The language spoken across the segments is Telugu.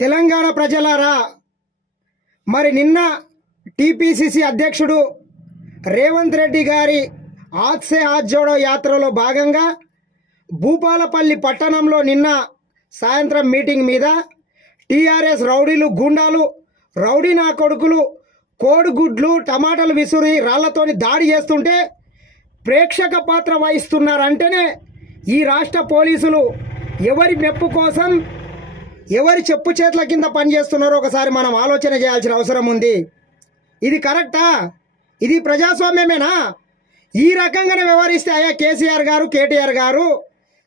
తెలంగాణ ప్రజలారా మరి నిన్న టీపీసీసీ అధ్యక్షుడు రేవంత్ రెడ్డి గారి ఆత్సే హాత్ యాత్రలో భాగంగా భూపాలపల్లి పట్టణంలో నిన్న సాయంత్రం మీటింగ్ మీద టీఆర్ఎస్ రౌడీలు గుండాలు రౌడీ నా కొడుకులు కోడిగుడ్లు టమాటాలు విసురి రాళ్ళతోని దాడి చేస్తుంటే ప్రేక్షక పాత్ర వహిస్తున్నారంటేనే ఈ రాష్ట్ర పోలీసులు ఎవరి మెప్పు కోసం ఎవరి చెప్పు చేతుల కింద పనిచేస్తున్నారో ఒకసారి మనం ఆలోచన చేయాల్సిన అవసరం ఉంది. ఇది కరెక్టా? ఇది ప్రజాస్వామ్యమేనా? ఈ రకంగానే వ్యవహరిస్తే అయ్యా కేసీఆర్ గారు కేటీఆర్ గారు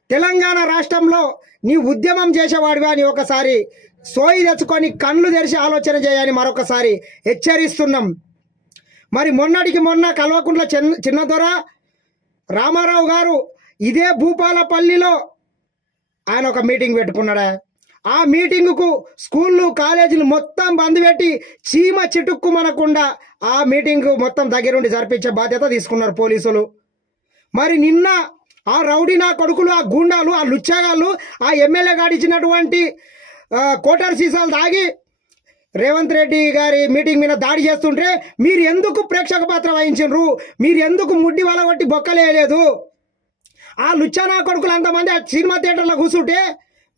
తెలంగాణ రాష్ట్రంలో నీ ఉద్యమం చేసేవాడివా అని ఒకసారి సోయి తెచ్చుకొని కళ్ళు తెరిచి ఆలోచన చేయని మరొకసారి హెచ్చరిస్తున్నాం. మరి మొన్నటికి మొన్న కల్వకుంట్ల చిన్న చిన్నదొర రామారావు గారు ఇదే భూపాలపల్లిలో ఆయన ఒక మీటింగ్ పెట్టుకున్నాడా? ఆ మీటింగుకు స్కూళ్ళు కాలేజీలు మొత్తం బంద్ పెట్టి చీమ చిటుక్కు మనకుండా ఆ మీటింగ్ మొత్తం దగ్గరుండి జరిపించే బాధ్యత తీసుకున్నారు పోలీసులు. మరి నిన్న ఆ రౌడీ నా కొడుకులు ఆ గుండాలు ఆ లుచ్చగాళ్ళు ఆ ఎమ్మెల్యే గారు ఇచ్చినటువంటి కోటర్ సీసాలు తాగి రేవంత్ రెడ్డి గారి మీటింగ్ మీద దాడి చేస్తుంటే మీరు ఎందుకు ప్రేక్షక పాత్ర వహించారు మీరు ఎందుకు ముడ్డి వల కొట్టి బొక్కలేయలేదు? ఆ లుచ్చానా కొడుకులు అంతమంది ఆ సినిమా థియేటర్లో కూర్చుంటే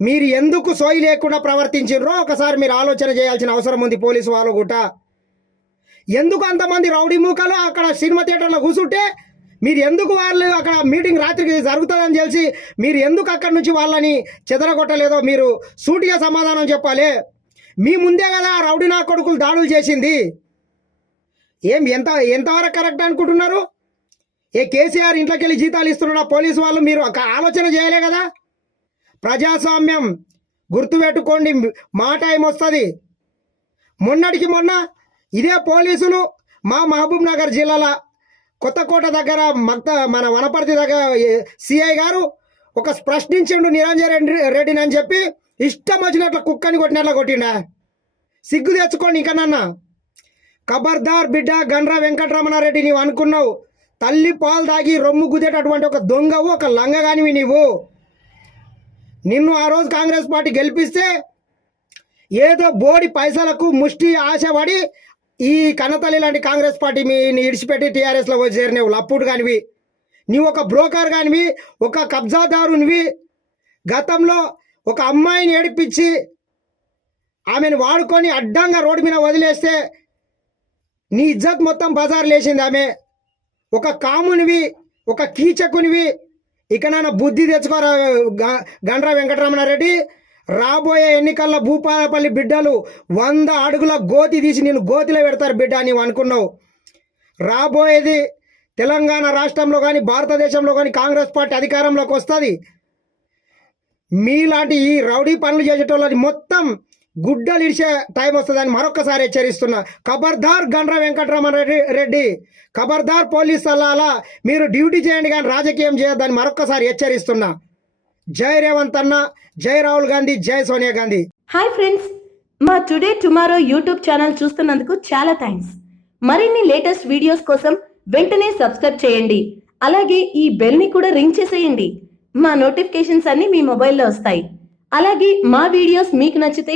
మీరు ఎందుకు సోయి లేకుండా ప్రవర్తించారో ఒకసారి మీరు ఆలోచన చేయాల్సిన అవసరం ఉంది పోలీసు వాళ్ళు కూడా. ఎందుకు అంతమంది రౌడీ మూకలు అక్కడ సినిమా థియేటర్లో కూర్చుంటే మీరు ఎందుకు వాళ్ళు అక్కడ మీటింగ్ రాత్రికి జరుగుతుందని తెలిసి మీరు ఎందుకు అక్కడి నుంచి వాళ్ళని చెదరగొట్టలేదో మీరు సూటిగా సమాధానం చెప్పాలి. మీ ముందే కదా రౌడీ నా కొడుకులు దాడులు చేసింది. ఏం ఎంత ఎంతవరకు కరెక్ట్ అనుకుంటున్నారు? ఏ కేసీఆర్ ఇంట్లోకి వెళ్ళి జీతాలు ఇస్తున్న పోలీసు వాళ్ళు? మీరు ఒక ఆలోచన చేయలే కదా? ప్రజాస్వామ్యం గుర్తుపెట్టుకోండి. మా టైం వస్తుంది మొన్నటికి మొన్న ఇదే పోలీసులు మా మహబూబ్ నగర్ జిల్లాలో కొత్తకోట దగ్గర మక్త మన వనపర్తి దగ్గర సిఐ గారు ఒక ప్రశ్నించిండు నిరంజన్ రెడ్డి రెడ్డిని అని చెప్పి ఇష్టం వచ్చినట్లు కుక్కని కొట్టినట్లు కొట్టిండా? సిగ్గు తెచ్చుకోండి ఇంకా నన్న. ఖబర్దార్ బిడ్డ గండ్ర వెంకటరమణారెడ్డి నీవు అనుకున్నావు. తల్లి పాలు తాగి రొమ్ము గుద్దేటటువంటి ఒక దొంగవు ఒక లంగగానివి నీవు. నిన్ను ఆ రోజు కాంగ్రెస్ పార్టీ గెలిపిస్తే ఏదో బోడి పైసలకు ముష్టి ఆశపడి ఈ కన్నతల్లి లాంటి కాంగ్రెస్ పార్టీ మీ ఇడిచిపెట్టి టీఆర్ఎస్లో వచ్చి చేరినవు. అప్పుడు కానివి నీవు ఒక బ్రోకర్ కానివి ఒక కబ్జాదారునివి. గతంలో ఒక అమ్మాయిని ఏడిపించి ఆమెను వాడుకొని అడ్డంగా రోడ్డు మీద వదిలేస్తే నీ ఇజ్జత్ మొత్తం బజార్ లేచింది ఆమె. ఒక కామునివి ఒక కీచకునివి ఇక్కడ నాన్న బుద్ధి తెచ్చుకోరా గ- గండ్ర వెంకటరమణారెడ్డి. రాబోయే ఎన్నికల్లో భూపాలపల్లి బిడ్డలు వంద అడుగుల గోతి తీసి నేను గోతిలో పెడతారు బిడ్డ అని అనుకున్నావు. రాబోయేది తెలంగాణ రాష్ట్రంలో కానీ భారతదేశంలో కానీ కాంగ్రెస్ పార్టీ అధికారంలోకి వస్తుంది. మీలాంటి ఈ రౌడీ పనులు చేసేటోళ్ళని మొత్తం గుడ్డలు ఇడిచే టైం వస్తుందని మరొకసారి హెచ్చరిస్తున్నా. ఖబర్దార్ గండ్ర వెంకటరమణ రెడ్డి రెడ్డి ఖబర్దార్ పోలీస్ సలహాలా మీరు డ్యూటీ చేయండి కానీ రాజకీయం చేయొద్దని మరొకసారి హెచ్చరిస్తున్నా. జై రేవంత్ అన్న జై రాహుల్ గాంధీ జై సోనియా గాంధీ. హాయ్ ఫ్రెండ్స్ మా టుడే టుమారో యూట్యూబ్ ఛానల్ చూస్తున్నందుకు చాలా థ్యాంక్స్ మరిన్ని లేటెస్ట్ వీడియోస్ కోసం వెంటనే సబ్స్క్రైబ్ చేయండి. అలాగే ఈ బెల్ని కూడా రింగ్ చేసేయండి. మా నోటిఫికేషన్స్ అన్ని మీ మొబైల్లో వస్తాయి. అలాగే మా వీడియోస్ మీకు నచ్చితే